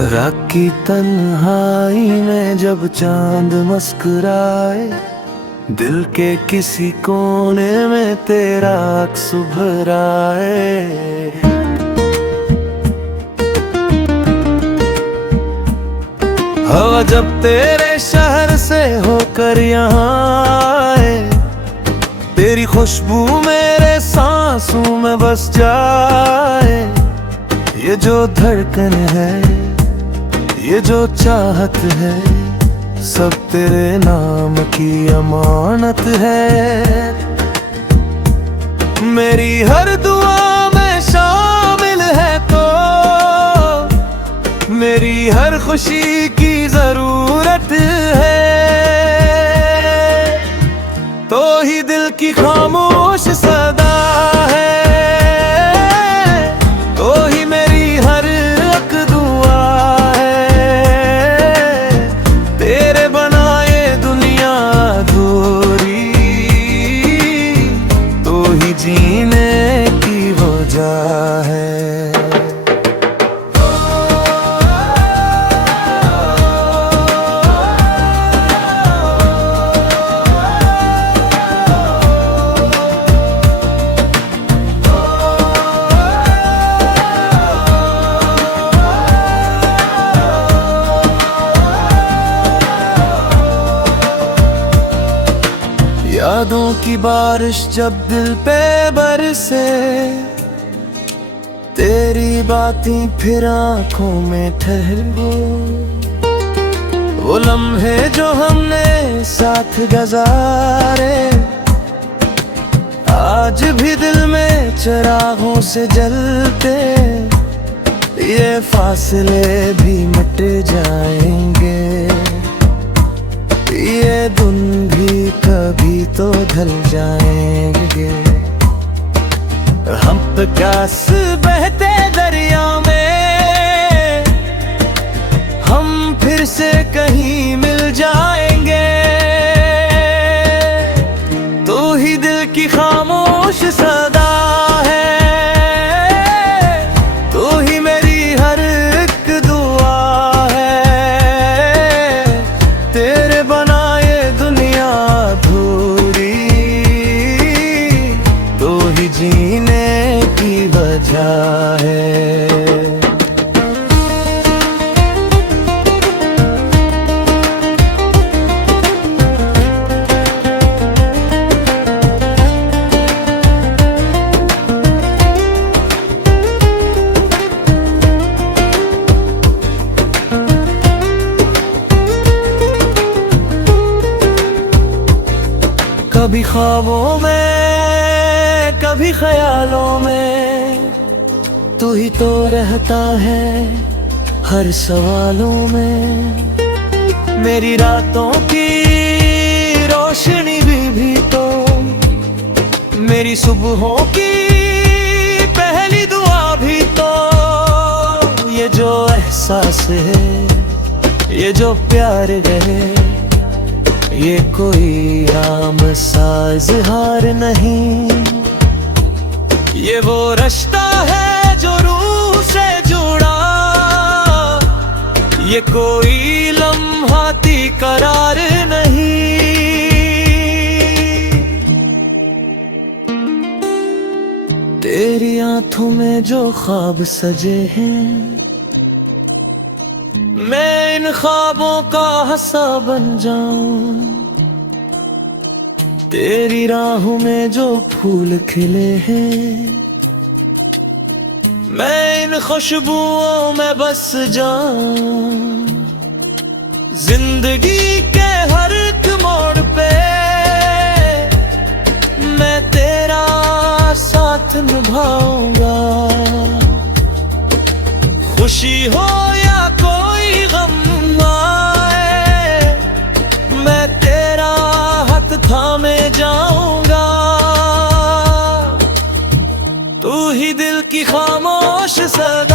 रात की तन्हाई में जब चांद मुस्कुराए, दिल के किसी कोने में तेरा अक्स उभर आए। हवा जब तेरे शहर से होकर यहाँ आए, तेरी खुशबू मेरे सांसों में बस जाए। ये जो धड़कन है, ये जो चाहत है, सब तेरे नाम की अमानत है। मेरी हर दुआ में शामिल है तो, मेरी हर खुशी की जरूरत है। तो ही दिल की खामोश सदा है, तो ही मेरी हर एक दुआ है। तेरे बनाए दुनिया अधूरी, तो ही जीने की वजह है। यादों की बारिश जब दिल पे बरसे, तेरी बातें फिर आंखों में ठहरो। वो लम्हे जो हमने साथ गुजारे, आज भी दिल में चिरागों से जलते। ये फासले भी मिट जाएंगे, ये दिन भी कभी तो ढल जाएंगे। हम प्यास बहते दरिया में, हम फिर से कहीं मिल जाएंगे। तो ही दिल की खामोश सदा है, तो ही मेरी हर एक दुआ है। तेरे बनाए दुनिया अधूरी, तो ही जीने की वजह है। कभी ख्वाबों में, कभी ख्यालों में, तू ही तो रहता है हर सवालों में। मेरी रातों की रोशनी भी तो, मेरी सुबहों की पहली दुआ भी तो। ये जो एहसास है, ये जो प्यार है, ये कोई आम सा इज़हार नहीं। ये वो रिश्ता है जो रूह से जुड़ा, ये कोई लम्हाती करार नहीं। तेरी आंखों में जो ख्वाब सजे हैं, मैं इन ख्वाबों का हिस्सा बन जाऊं। तेरी राहों में जो फूल खिले हैं, मैं इन खुशबुओं में बस जाऊं। जिंदगी के हर एक मोड़ पे मैं तेरा साथ निभाऊंगा। खुशी हो या कोई गम आए, मैं तेरा हाथ थामे जाऊंगा। तू ही दिल की खामोश सदा